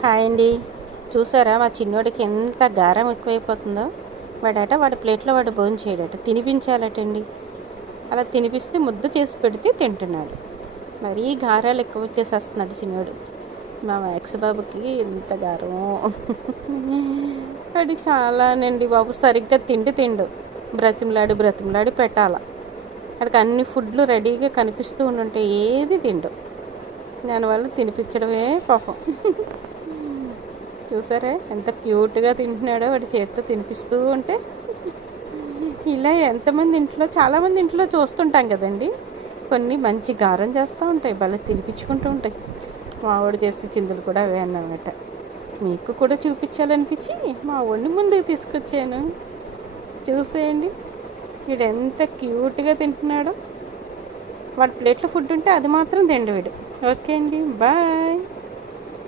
Hi అండి. చూసారా మా చిన్నోడికి ఎంత గారం ఎక్కువైపోతుందో. వాడి ప్లేట్లో వాడు భోజనం చేయడట, తినిపించాలటండి. అలా తినిపిస్తే ముద్ద చేసి పెడితే తింటున్నాడు. మరీ గారాలు ఎక్కువ వచ్చేసేస్తున్నాడు చిన్నోడు. మా ఎక్స్ బాబుకి ఎంత గారం. వాడి చాలానండి బాబు. సరిగ్గా తిండు బ్రతిమలాడి పెట్టాల. వాడికి అన్ని ఫుడ్లు రెడీగా కనిపిస్తూ ఉంటే ఏది తిండు. దానివల్ల తినిపించడమే పాపం. చూసారా ఎంత క్యూట్గా తింటున్నాడో. వాడి చేతితో తినిపిస్తూ ఉంటే ఇలా చాలామంది ఇంట్లో చూస్తుంటాం కదండి. కొన్ని మంచి గారం చేస్తూ ఉంటాయి, భలే తినిపించుకుంటూ ఉంటాయి. మావాడు చేసే చిందులు కూడా అవే అన్నమాట. మీకు కూడా చూపించాలనిపించి మా వాడిని ముందుకు తీసుకొచ్చాను. చూసేయండి వీడు ఎంత క్యూట్గా తింటున్నాడో. వాడి ప్లేట్లో ఫుడ్ ఉంటే అది మాత్రం తిండు వీడు. ఓకే అండి, బాయ్.